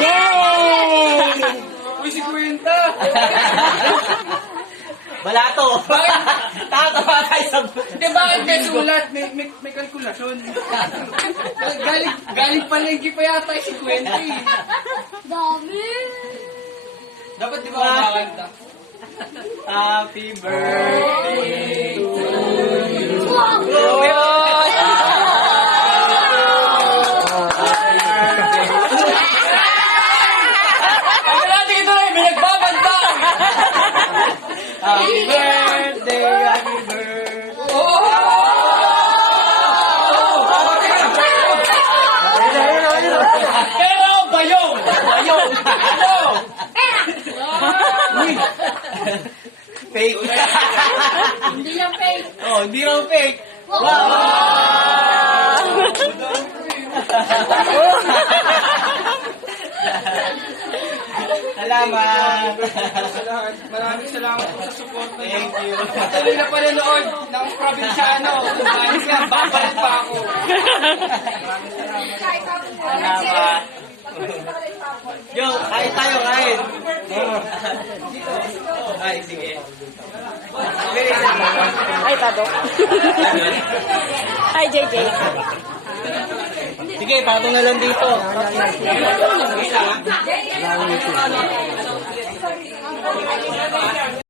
Yay! Uy, si Kwenta! Balato! Tatawa tayo sa... Hindi, bakit may sulat? May kalkulasyon. Galing palengke pa yata si Kwenta eh. Dami! Dapat di ba kumakanta? Happy birthday to Ay, natin ito rin, may nagbabanta! Happy birthday, happy birthday. Pero, bayong! Ayun! Ano? Fake. Hindi lang fake. Oh, hindi raw fake. Wow! Salamat. Maraming salamat po sa support. Thank you. Patuloy na panonood ng probinsyano. Maraming salamat. Babalik pa ako. Salamat. Yo, kain tayo, kain. Ay, sige. Ay, Tado. Hi, JJ. Sige, patong na lang dito.